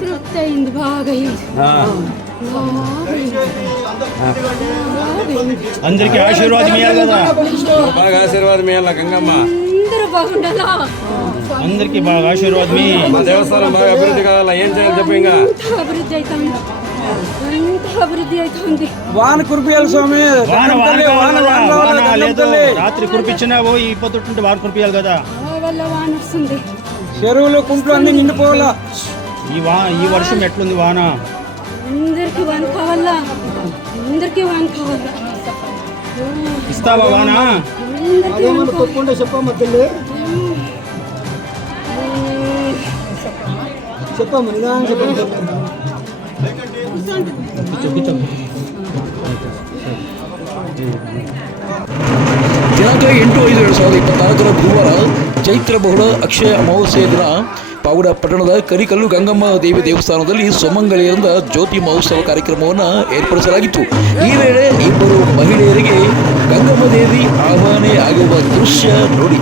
తృప్తి అయింది బాగా అందరికి ఆశీర్వాదం కదా బాగా ఆశీర్వాదం ఇవ్వాల గంగమ్మ అందరికి బాగా ఆశీర్వాదం దేవస్థానం బాగా అభివృద్ధి కావాలా ఏం చేయాలి చెప్పి ఇంకా అభివృద్ధి అవుతాం వాన రాత్రి కురిపించినా ఈ పొద్దుంటే వాన కురిపియాలి కదా వాన వస్తుంది చెరువులు కుంట్లు అన్ని నిండిపోవాలా ఈ వా ఈ వర్షం ఎట్లుంది వాన అందరికి వాన కావాలా అందరికి వాన కావాలా ఇస్తావా వాన అదేమన్నా తప్పకుండా చెప్పమ్మా తల్లి చెప్పాము నిదానం చెప్పండి ದಿನಾಂಕ ಎಂಟು ಐದು ಎರಡು ಸಾವಿರದ ಇಪ್ಪತ್ತಾರರ ಗುರುವಾರ ಚೈತ್ರ ಬಹುಳ ಅಕ್ಷಯ ಅಮಾವಾಸ್ಯ ದಿನ ಪಾವಡ ಪಟ್ಟಣದ ಕರಿಕಲ್ಲು ಗಂಗಮ್ಮ ದೇವಿ ದೇವಸ್ಥಾನದಲ್ಲಿ ಸೊಮಂಗಲಿಯಿಂದ ಜ್ಯೋತಿ ಮಹೋತ್ಸವ ಕಾರ್ಯಕ್ರಮವನ್ನು ಏರ್ಪಡಿಸಲಾಗಿತ್ತು ಈ ವೇಳೆ ಇಬ್ಬರು ಮಹಿಳೆಯರಿಗೆ ಗಂಗಮ್ಮ ದೇವಿ ಆಹ್ವಾನೆ ಆಗಿರುವ ದೃಶ್ಯ ನೋಡಿ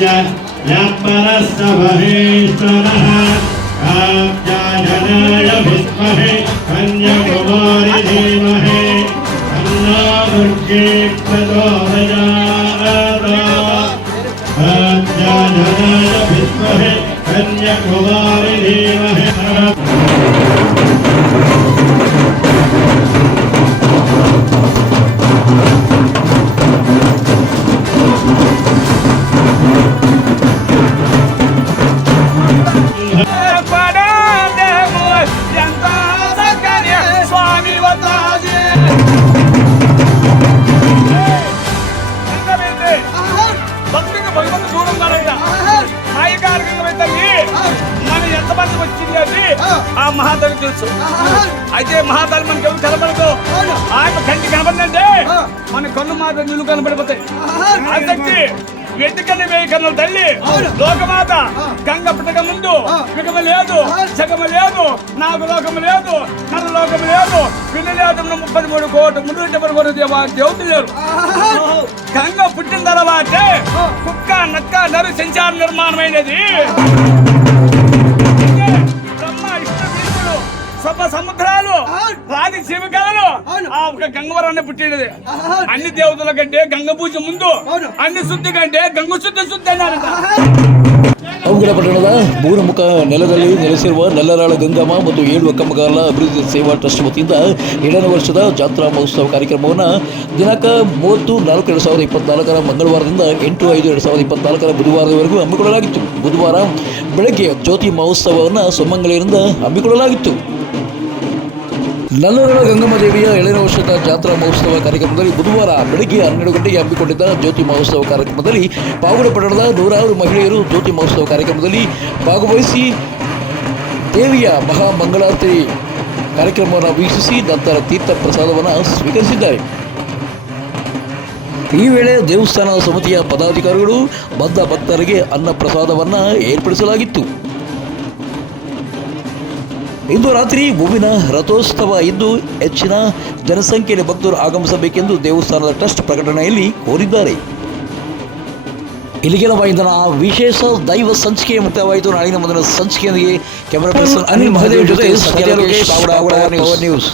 यस्य यः परस्तमहेश्वरः काव्यायनाय विद्महे कन्यकुमारि धीमहे अन्ना दुर्गे प्रचोदयात् काव्यायनाय विद्महे कन्यकुमारि धीमहे ఆ మహాతల్లి తెలుసు అయితే మహాతల్లి మనకి ఎవరు కనబడదు ఆయన కంటి కనబడిందంటే మన కళ్ళు మాత్రం నిలు కనబడిపోతాయి అసక్తి వెతుకని వేయి కన్నుల తల్లి లోకమాత గంగ పుట్టక ముందు విగమ లేదు జగమ లేదు నాకు లోకము లేదు నన్ను లోకము లేదు వినలేదు ముప్పై మూడు కోటి ముందు డెబ్బై మూడు దేవుడు లేరు గంగ పుట్టిన తర్వాతే కుక్క నక్క నరు సంచార నిర్మాణమైనది సొప్ప సముద్రాలు రాతి శివకళలు ఆ ఒక గంగవరాన్ని పుట్టినది అన్ని దేవతల కంటే గంగ పూజ ముందు అన్ని శుద్ధి కంటే గంగ శుద్ధి శుద్ధి అన్నారంట ಪಟ್ಟಣದ ಮೂರುಮುಖ ನೆಲದಲ್ಲಿ ನೆಲೆಸಿರುವ ನೆಲ್ಲರಾಳ ಗಂಗಮ್ಮ ಮತ್ತು ಏಳು ಅಕ್ಕಮಗಾಲ ಅಭಿವೃದ್ಧಿ ಸೇವಾ ಟ್ರಸ್ಟ್ ವತಿಯಿಂದ ಎರಡನೇ ವರ್ಷದ ಜಾತ್ರಾ ಮಹೋತ್ಸವ ಕಾರ್ಯಕ್ರಮವನ್ನು ದಿನಾಂಕ ಮೂವತ್ತು ನಾಲ್ಕು ಎರಡು ಸಾವಿರದ ಇಪ್ಪತ್ನಾಲ್ಕರ ಮಂಗಳವಾರದಿಂದ ಎಂಟು ಐದು ಎರಡು ಸಾವಿರದ ಇಪ್ಪತ್ನಾಲ್ಕರ ಬುಧವಾರದವರೆಗೂ ಹಮ್ಮಿಕೊಳ್ಳಲಾಗಿತ್ತು ಬುಧವಾರ ಬೆಳಗ್ಗೆ ಜ್ಯೋತಿ ಮಹೋತ್ಸವವನ್ನು ಸೊಮ್ಮಂಗಳೂರಿನಿಂದ ಹಮ್ಮಿಕೊಳ್ಳಲಾಗಿತ್ತು ನಲ್ಲೂರಿನ ಗಂಗಮ್ಮ ದೇವಿಯ ಏಳನೇ ವರ್ಷದ ಜಾತ್ರಾ ಮಹೋತ್ಸವ ಕಾರ್ಯಕ್ರಮದಲ್ಲಿ ಬುಧವಾರ ಬೆಳಗ್ಗೆ ಹನ್ನೆರಡು ಗಂಟೆಗೆ ಹಮ್ಮಿಕೊಂಡಿದ್ದ ಜ್ಯೋತಿ ಮಹೋತ್ಸವ ಕಾರ್ಯಕ್ರಮದಲ್ಲಿ ಪಾವಗಡ ಪಟ್ಟಣದ ನೂರಾರು ಮಹಿಳೆಯರು ಜ್ಯೋತಿ ಮಹೋತ್ಸವ ಕಾರ್ಯಕ್ರಮದಲ್ಲಿ ಭಾಗವಹಿಸಿ ದೇವಿಯ ಮಹಾಮಂಗಳಾರತಿ ಕಾರ್ಯಕ್ರಮವನ್ನು ವೀಕ್ಷಿಸಿ ನಂತರ ತೀರ್ಥ ಪ್ರಸಾದವನ್ನು ಸ್ವೀಕರಿಸಿದ್ದಾರೆ ಈ ವೇಳೆ ದೇವಸ್ಥಾನ ಸಮಿತಿಯ ಪದಾಧಿಕಾರಿಗಳು ಬದ್ಧ ಭಕ್ತರಿಗೆ ಅನ್ನ ಪ್ರಸಾದವನ್ನು ಏರ್ಪಡಿಸಲಾಗಿತ್ತು ಇಂದು ರಾತ್ರಿ ಹೂವಿನ ರಥೋತ್ಸವ ಇದ್ದು ಹೆಚ್ಚಿನ ಜನಸಂಖ್ಯೆಯಲ್ಲಿ ಭಕ್ತರು ಆಗಮಿಸಬೇಕೆಂದು ದೇವಸ್ಥಾನದ ಟ್ರಸ್ಟ್ ಪ್ರಕಟಣೆಯಲ್ಲಿ ಕೋರಿದ್ದಾರೆ ಇಲ್ಲಿಗೆ ಇಂಧನ ವಿಶೇಷ ದೈವ ಸಂಚಿಕೆ ಮುಕ್ತವಾಯಿತು ನಾಳಿನ ಮೊದಲ ಸಂಚಿಕೆಯೊಂದಿಗೆ ಕ್ಯಾಮರಾ ಪರ್ಸನ್ ಅನಿಲ್ ಮಹದೇವ್ ಜೊತೆ ನ್ಯೂಸ್